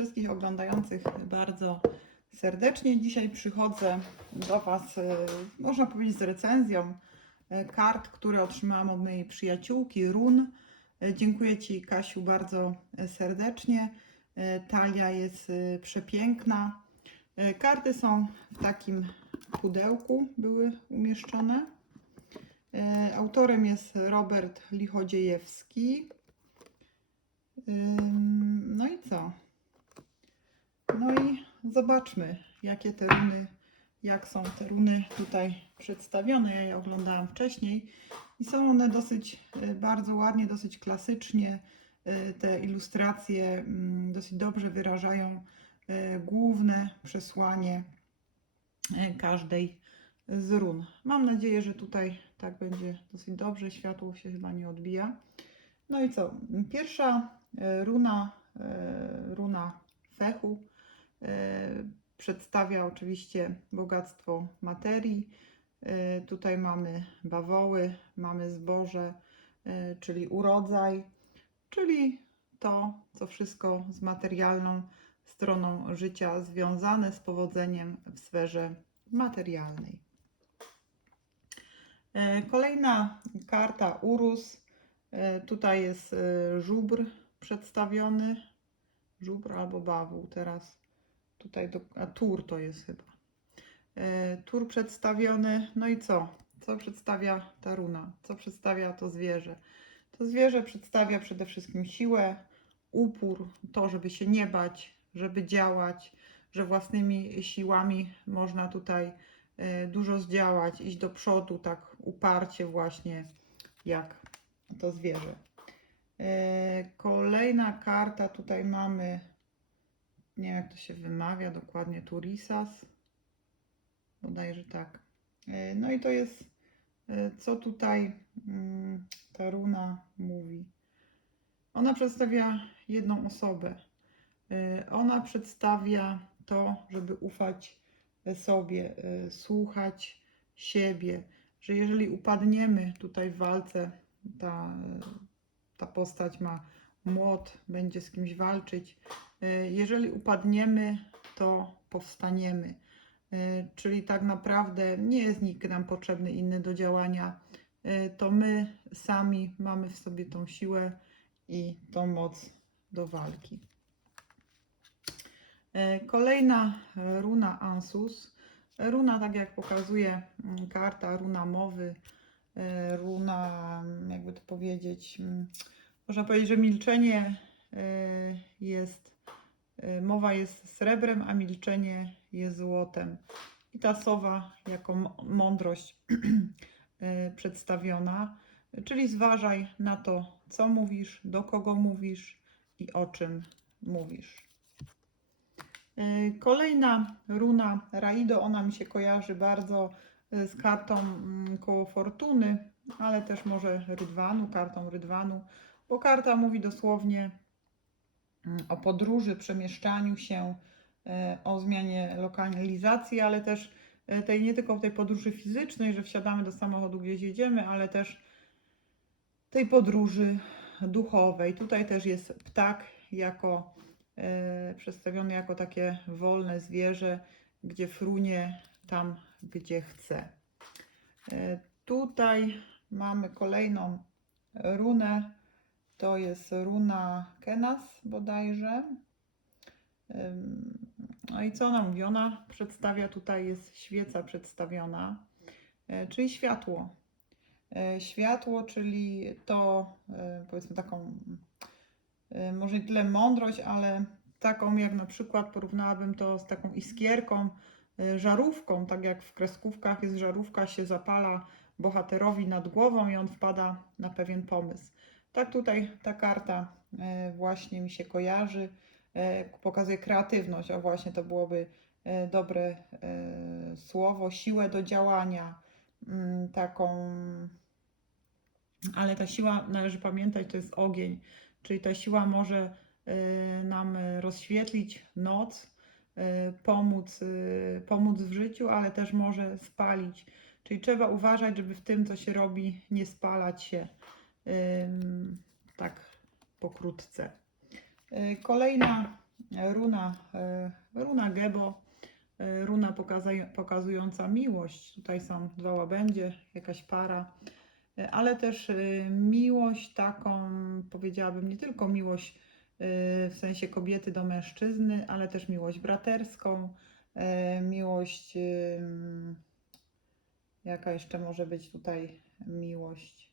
Wszystkich oglądających bardzo serdecznie. Dzisiaj przychodzę do Was, e, można powiedzieć, z recenzją e, kart, które otrzymałam od mojej przyjaciółki Run. E, Dziękuję Ci, Kasiu, bardzo serdecznie. Talia jest przepiękna. Karty są w takim pudełku, były umieszczone. Autorem jest Robert Lichodziejewski. No i co? No i zobaczmy, jakie te runy, jak są te runy tutaj przedstawione. Ja je oglądałam wcześniej i są one dosyć y, bardzo ładnie, dosyć klasycznie. Y, Te ilustracje mm, dosyć dobrze wyrażają y, główne przesłanie każdej z run. Mam nadzieję, że tutaj tak będzie dosyć dobrze. Światło się chyba nie odbija. No i co? Pierwsza runa, runa fechu przedstawia oczywiście bogactwo materii. E, Tutaj mamy bawoły, mamy zboże, e, czyli urodzaj, czyli to, co wszystko z materialną stroną życia związane z powodzeniem w sferze materialnej. E, Kolejna karta Urus. E, Tutaj jest e, żubr przedstawiony. Żubr albo bawół. Teraz tutaj do, a tur to jest chyba. E, Tur przedstawiony. No i co? Co przedstawia ta runa? Co przedstawia to zwierzę? To zwierzę przedstawia przede wszystkim siłę, upór, to, żeby się nie bać, żeby działać, że własnymi siłami można tutaj e, dużo zdziałać, iść do przodu tak uparcie właśnie jak to zwierzę. E, Kolejna karta tutaj mamy, nie wiem jak to się wymawia dokładnie, Turisas, bodajże tak. E, No i to jest, e, co tutaj mm, ta runa mówi. Ona przedstawia jedną osobę. E, Ona przedstawia to, żeby ufać sobie, słuchać siebie, że jeżeli upadniemy tutaj w walce, ta, ta postać ma młot, będzie z kimś walczyć. E, Jeżeli upadniemy, to powstaniemy. E, Czyli tak naprawdę nie jest nikt nam potrzebny inny do działania. E, To my sami mamy w sobie tą siłę i tą moc do walki. Kolejna runa Ansus. Runa, tak jak pokazuje mm, karta, runa mowy, runa, jakby to powiedzieć, mm, można powiedzieć, że milczenie jest, mowa jest srebrem, a milczenie jest złotem. I ta sowa jako mądrość e, przedstawiona, czyli zważaj na to, co mówisz, do kogo mówisz i o czym mówisz. E, Kolejna runa Raido, ona mi się kojarzy bardzo z kartą mm, koło fortuny, ale też może rydwanu, kartą rydwanu, bo karta mówi dosłownie o podróży, przemieszczaniu się, e, o zmianie lokalizacji, ale też e, tej nie tylko tej podróży fizycznej, że wsiadamy do samochodu, gdzieś jedziemy, ale też tej podróży duchowej. Tutaj też jest ptak jako e, przedstawiony jako takie wolne zwierzę, gdzie frunie tam, gdzie chce. Tutaj mamy kolejną runę. To jest runa Kenas bodajże. No i co ona mówi? Ona przedstawia, tutaj jest świeca przedstawiona, e, czyli światło. E, Światło, czyli to e, powiedzmy taką może nie tyle mądrość, ale taką jak na przykład porównałabym to z taką iskierką, żarówką, tak jak w kreskówkach jest żarówka, się zapala bohaterowi nad głową i on wpada na pewien pomysł. Tak tutaj ta karta e, właśnie mi się kojarzy, e, pokazuje kreatywność, a właśnie to byłoby e, dobre słowo, siłę do działania, mm, taką, ale ta siła, należy pamiętać, to jest ogień, czyli ta siła może nam rozświetlić noc, pomóc, pomóc w życiu, ale też może spalić. Czyli trzeba uważać, żeby w tym, co się robi, nie spalać się tak pokrótce. E, Kolejna runa, e, runa Gebo, e, runa pokazująca miłość. Tutaj są dwa łabędzie, jakaś para, ale też miłość taką, powiedziałabym, nie tylko miłość w sensie kobiety do mężczyzny, ale też miłość braterską, miłość, jaka jeszcze może być tutaj miłość?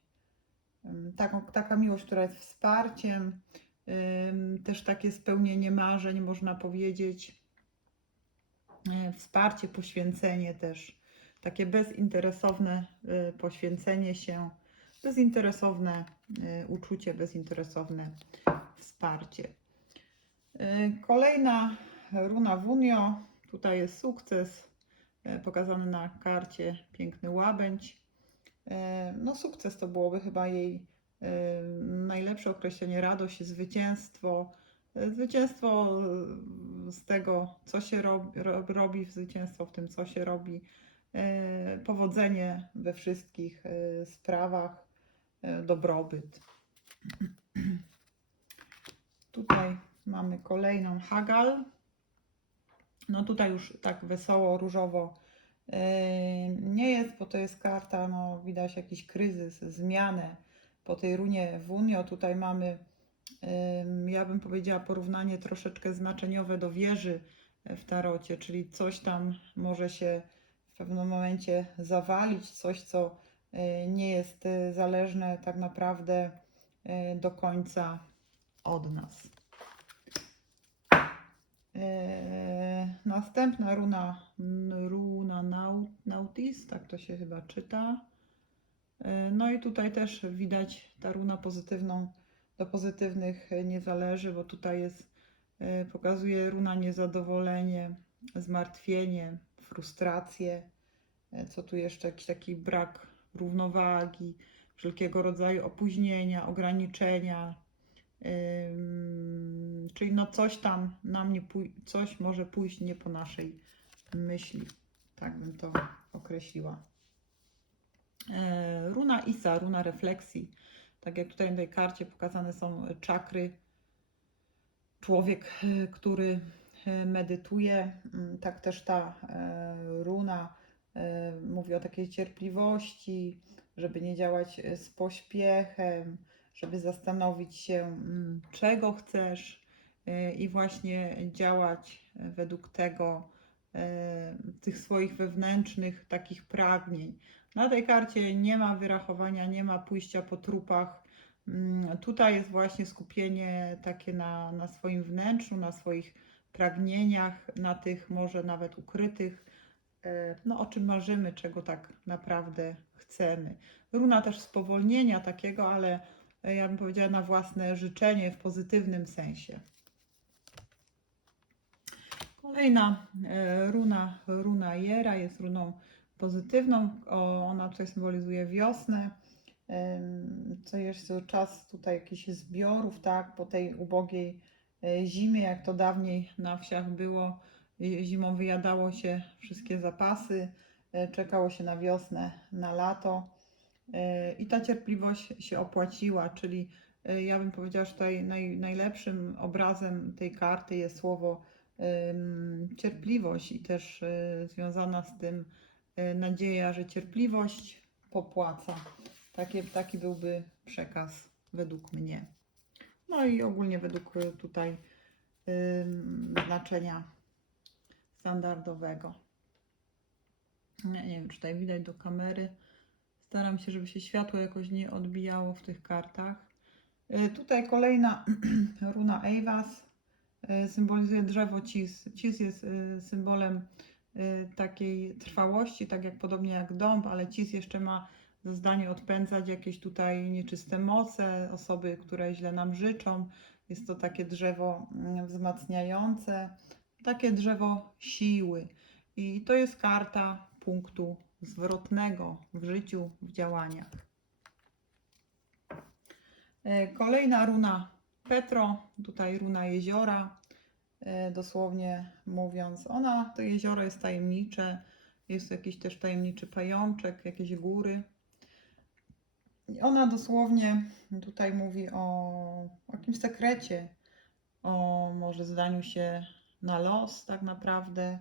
Taką, taka miłość, która jest wsparciem, też takie spełnienie marzeń, można powiedzieć, E, wsparcie, poświęcenie też, takie bezinteresowne y, poświęcenie się, bezinteresowne y, uczucie, bezinteresowne wsparcie. Kolejna runa Wunio, tutaj jest sukces, pokazany na karcie piękny łabędź. Y, No sukces to byłoby chyba jej y, najlepsze określenie, radość, zwycięstwo. Y, Zwycięstwo z tego, co się robi, ro- robi, zwycięstwo w tym, co się robi, powodzenie we wszystkich sprawach, dobrobyt. Tutaj mamy kolejną Hagal. No tutaj już tak wesoło, różowo nie jest, bo to jest karta, no widać jakiś kryzys, zmianę. Po tej runie Wunio tutaj mamy, ja bym powiedziała, porównanie troszeczkę znaczeniowe do wieży w tarocie, czyli coś tam może się w pewnym momencie zawalić, coś co yy, nie jest yy, zależne tak naprawdę yy, do końca od nas. Eee, następna runa, runa nau, Nautis, tak to się chyba czyta. Eee, no i tutaj też widać ta runa pozytywną, do pozytywnych nie zależy, bo tutaj jest, e, pokazuje runa niezadowolenie, zmartwienie, frustrację. Co tu jeszcze? Jakiś taki brak równowagi, wszelkiego rodzaju opóźnienia, ograniczenia. Czyli no coś tam nam nie coś może pójść nie po naszej myśli. Tak bym to określiła. E, runa Isa, runa refleksji. Tak jak tutaj na tej karcie pokazane są czakry. Człowiek, e, który e, medytuje, mm, tak też ta runa mówi o takiej cierpliwości, żeby nie działać z pośpiechem, żeby zastanowić się, mm, czego chcesz y, i właśnie działać y, według tego, y, tych swoich wewnętrznych takich pragnień. Na tej karcie nie ma wyrachowania, nie ma pójścia po trupach. Mm, Tutaj jest właśnie skupienie takie na, na swoim wnętrzu, na swoich pragnieniach, na tych może nawet ukrytych, e, no o czym marzymy, czego tak naprawdę chcemy. Runa też spowolnienia takiego, ale e, ja bym powiedziała na własne życzenie w pozytywnym sensie. Kolejna e, runa, runa Jera jest runą pozytywną. Ona tutaj symbolizuje wiosnę. Co jest czas tutaj jakichś zbiorów, tak, po tej ubogiej e, zimie, jak to dawniej na wsiach było. E, Zimą wyjadało się wszystkie zapasy, e, czekało się na wiosnę, na lato. E, I ta cierpliwość się opłaciła, czyli e, ja bym powiedziała, że tutaj naj, najlepszym obrazem tej karty jest słowo cierpliwość i też e, związana z tym nadzieja, że cierpliwość popłaca. Takie, taki byłby przekaz według mnie. No i ogólnie według tutaj znaczenia standardowego. Nie wiem, czy tutaj widać do kamery. Staram się, żeby się światło jakoś nie odbijało w tych kartach. Y, Tutaj kolejna runa Eivas y, symbolizuje drzewo cis. Cis jest y, symbolem takiej trwałości, tak jak podobnie jak dąb, ale cis jeszcze ma za zdanie odpędzać jakieś tutaj nieczyste moce, osoby, które źle nam życzą. Jest to takie drzewo mm, wzmacniające, takie drzewo siły. I to jest karta punktu zwrotnego w życiu, w działaniach. E, Kolejna runa Petro, tutaj runa jeziora, e, dosłownie mówiąc. Ona, to jezioro jest tajemnicze, jest jakiś też tajemniczy pajączek, jakieś góry. I ona dosłownie tutaj mówi o jakimś sekrecie, o może zdaniu się na los tak naprawdę,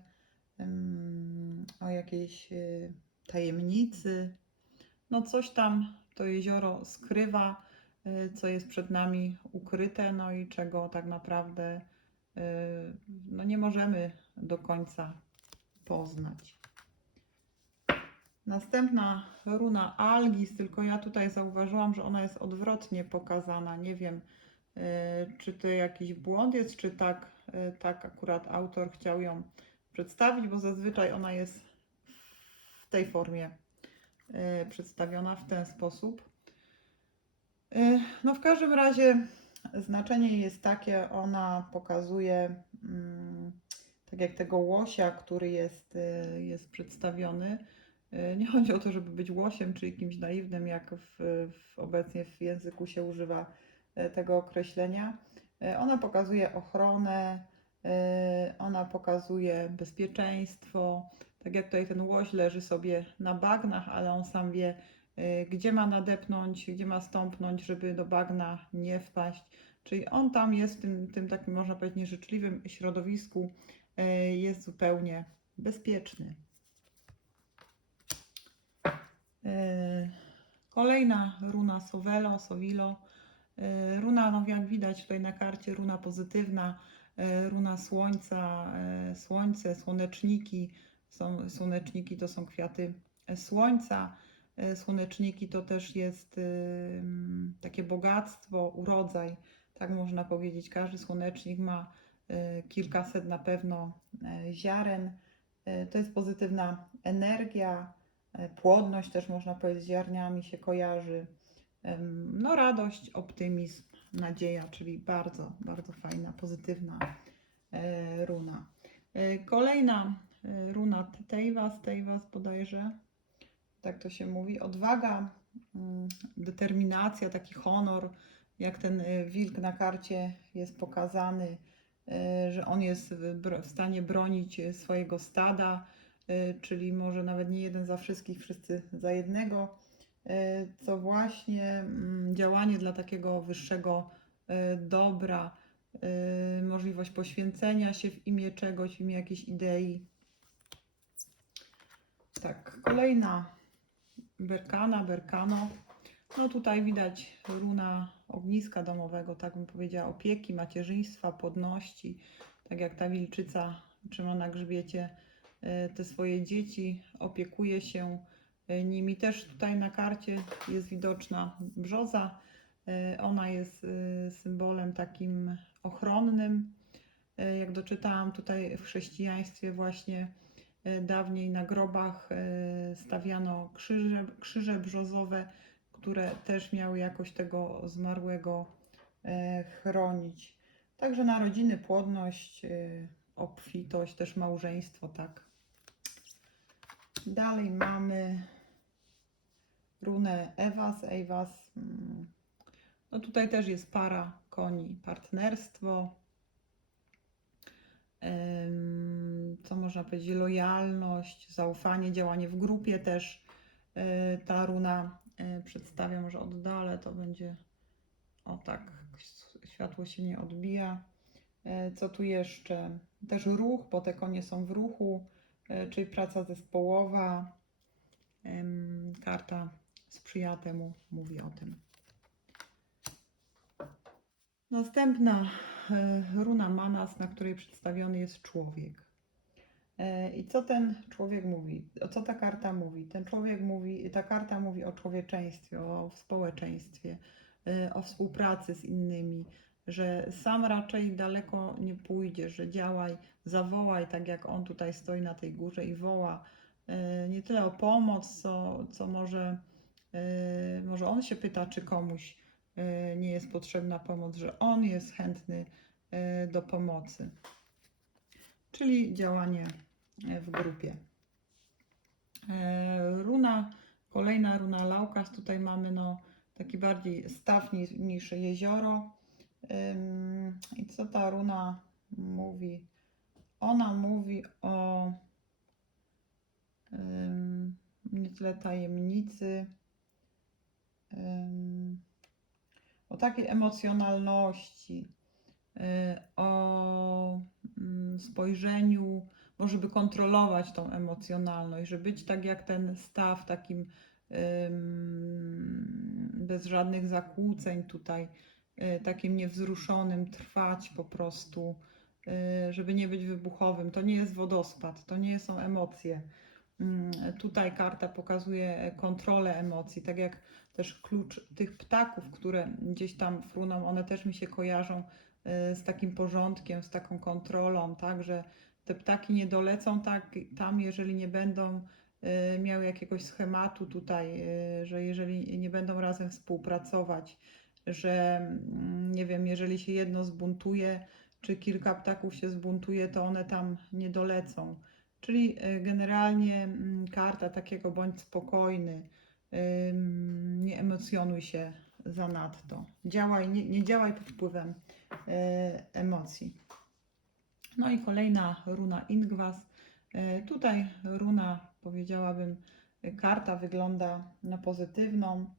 o jakiejś y, tajemnicy. No coś tam to jezioro skrywa, y, co jest przed nami ukryte, no i czego tak naprawdę y, no nie możemy do końca poznać. Następna runa Algis, tylko ja tutaj zauważyłam, że ona jest odwrotnie pokazana. Nie wiem, czy to jakiś błąd jest, czy tak, tak akurat autor chciał ją przedstawić, bo zazwyczaj ona jest w tej formie y, przedstawiona w ten sposób. Y, No w każdym razie znaczenie jest takie, ona pokazuje mm, tak jak tego łosia, który jest, y, jest przedstawiony. Nie chodzi o to, żeby być łosiem czy jakimś naiwnym, jak w, w obecnie w języku się używa tego określenia. Ona pokazuje ochronę, ona pokazuje bezpieczeństwo. Tak jak tutaj ten łoś leży sobie na bagnach, ale on sam wie, y, gdzie ma nadepnąć, gdzie ma stąpnąć, żeby do bagna nie wpaść. Czyli on tam jest w tym, tym takim, można powiedzieć, nieżyczliwym środowisku, y, jest zupełnie bezpieczny. Y, Kolejna runa Sowelo, Sowilo. Y, Runa, no jak widać tutaj na karcie, runa pozytywna, y, runa słońca, y, słońce, słoneczniki. Są, słoneczniki to są kwiaty słońca. Y, Słoneczniki to też jest takie bogactwo, urodzaj, tak można powiedzieć. Każdy słonecznik ma kilkaset na pewno ziaren. To jest pozytywna energia, płodność też można powiedzieć z ziarniami się kojarzy. No radość, optymizm, nadzieja, czyli bardzo, bardzo fajna, pozytywna y, runa. Y, Kolejna y, runa Tejwas, Tejwas bodajże, tak to się mówi. Odwaga, mm, determinacja, taki honor, jak ten wilk na karcie jest pokazany, że on jest w stanie bronić swojego stada, czyli może nawet nie jeden za wszystkich, wszyscy za jednego, y, co właśnie mm, działanie dla takiego wyższego y, dobra, y, możliwość poświęcenia się w imię czegoś, w imię jakiejś idei. Tak, kolejna Berkana, Berkano. No tutaj widać runa ogniska domowego, tak bym powiedziała, opieki, macierzyństwa, płodności. Tak jak ta wilczyca trzyma na grzbiecie te swoje dzieci, opiekuje się nimi. Też tutaj na karcie jest widoczna brzoza. E, Ona jest e, symbolem takim ochronnym. E, Jak doczytałam tutaj w chrześcijaństwie właśnie e, dawniej na grobach e, stawiano krzyże, krzyże brzozowe, które też miały jakoś tego zmarłego e, chronić. Także narodziny, płodność, e, obfitość, też małżeństwo, tak. Dalej mamy runę Ewas, Ewas. mm, No tutaj też jest para koni, partnerstwo. Co można powiedzieć? Lojalność, zaufanie, działanie w grupie też. e, Ta runa e, przedstawia, może oddalę, to będzie o tak, światło się nie odbija. E, Co tu jeszcze? Też ruch, bo te konie są w ruchu, czyli praca zespołowa. Karta sprzyja temu, mówi o tym. Następna e, runa Manas, na której przedstawiony jest człowiek. E, I co ten człowiek mówi? O co ta karta mówi? Ten człowiek mówi, ta karta mówi o człowieczeństwie, o społeczeństwie, e, o współpracy z innymi, że sam raczej daleko nie pójdzie, że działaj, zawołaj, tak jak on tutaj stoi na tej górze i woła nie tyle o pomoc, co, co może, może on się pyta, czy komuś e, nie jest potrzebna pomoc, że on jest chętny e, do pomocy. Czyli działanie e, w grupie. E, Runa, kolejna runa Laukas. Tutaj mamy no, taki bardziej staw niż, niż jezioro. I co ta runa mówi? Ona mówi o nie tyle tajemnicy, o takiej emocjonalności, o mm, spojrzeniu, może żeby kontrolować tą emocjonalność, żeby być tak jak ten staw, takim bez żadnych zakłóceń tutaj, y, takim niewzruszonym, trwać po prostu, y, żeby nie być wybuchowym. To nie jest wodospad, to nie są emocje. Mm, Tutaj karta pokazuje kontrolę emocji, tak jak też klucz tych ptaków, które gdzieś tam fruną, one też mi się kojarzą y, z takim porządkiem, z taką kontrolą, tak, że te ptaki nie dolecą tak tam, jeżeli nie będą y, miały jakiegoś schematu tutaj, y, że jeżeli nie będą razem współpracować, że mm, nie wiem, jeżeli się jedno zbuntuje, czy kilka ptaków się zbuntuje, to one tam nie dolecą. Czyli generalnie mm, karta takiego bądź spokojny, nie emocjonuj się zanadto. Działaj, nie, nie działaj pod wpływem y, emocji. No i kolejna runa Ingwas. Y, Tutaj runa, powiedziałabym, karta wygląda na pozytywną.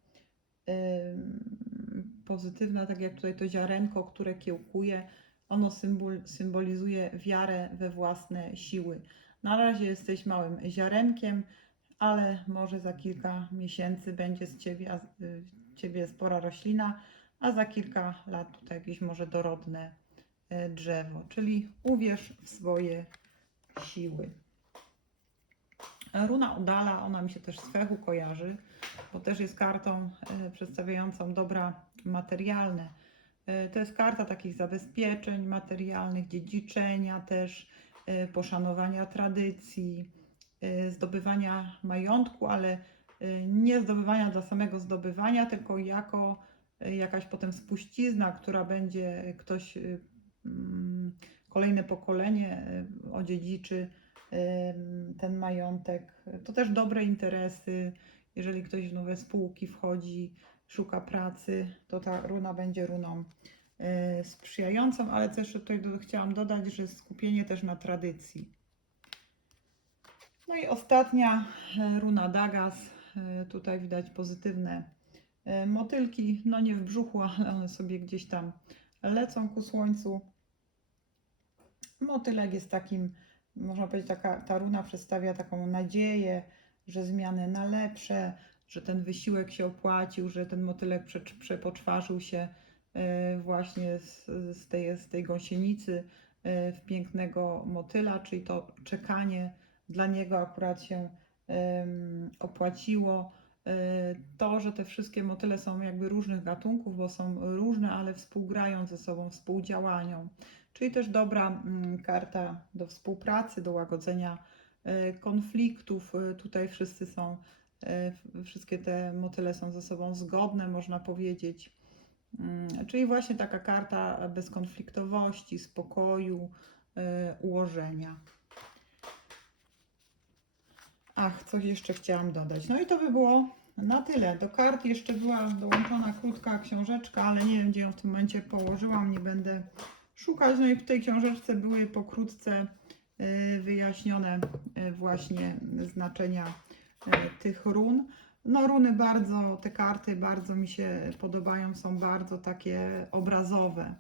Pozytywna, tak jak tutaj to ziarenko, które kiełkuje, ono symbol, symbolizuje wiarę we własne siły. Na razie jesteś małym ziarenkiem, ale może za kilka miesięcy będzie z ciebie, y, ciebie spora roślina, a za kilka lat tutaj jakieś może dorodne e, drzewo. Czyli uwierz w swoje siły. Runa udala, ona mi się też z fechu kojarzy, bo też jest kartą e, przedstawiającą dobra materialne. E, To jest karta takich zabezpieczeń materialnych, dziedziczenia też, poszanowania tradycji, zdobywania majątku, ale e, nie zdobywania dla samego zdobywania, tylko jako e, jakaś potem spuścizna, która będzie ktoś, e, mm, kolejne pokolenie e, odziedziczy ten majątek. To też dobre interesy. Jeżeli ktoś w nowe spółki wchodzi, szuka pracy, to ta runa będzie runą e, sprzyjającą, ale też tutaj chciałam dodać, że skupienie też na tradycji. No i ostatnia e, runa Dagas. E, Tutaj widać pozytywne e, motylki, no nie w brzuchu, ale one sobie gdzieś tam lecą ku słońcu. Motylek jest takim, można powiedzieć, taka, ta runa przedstawia taką nadzieję, że zmiany na lepsze, że ten wysiłek się opłacił, że ten motylek prze, przepoczwarzył się właśnie z, z, tej, z tej gąsienicy w pięknego motyla, czyli to czekanie dla niego akurat się opłaciło. E, To, że te wszystkie motyle są jakby różnych gatunków, bo są różne, ale współgrają ze sobą, współdziałają. Czyli też dobra mm, karta do współpracy, do łagodzenia e, konfliktów. E, Tutaj wszyscy są, wszystkie te motyle są ze sobą zgodne, można powiedzieć. Mm, Czyli właśnie taka karta bezkonfliktowości, spokoju, e, ułożenia. Ach, coś jeszcze chciałam dodać. No i to by było na tyle. Do kart jeszcze była dołączona krótka książeczka, ale nie wiem, gdzie ją w tym momencie położyłam. Nie będę szukać. No i w tej książeczce były pokrótce y, wyjaśnione y, właśnie znaczenia y, tych run. No runy bardzo, te karty bardzo mi się podobają, są bardzo takie obrazowe.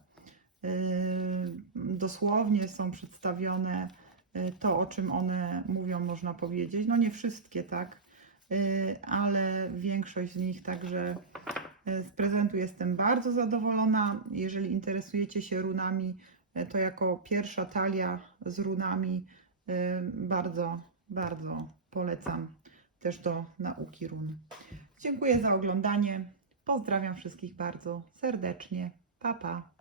Dosłownie są przedstawione to, o czym one mówią, można powiedzieć. No nie wszystkie, tak, Y, ale większość z nich, także y, z prezentu jestem bardzo zadowolona. Jeżeli interesujecie się runami, y, to jako pierwsza talia z runami y, bardzo, bardzo polecam też do nauki run. Dziękuję za oglądanie. Pozdrawiam wszystkich bardzo serdecznie. Pa, pa.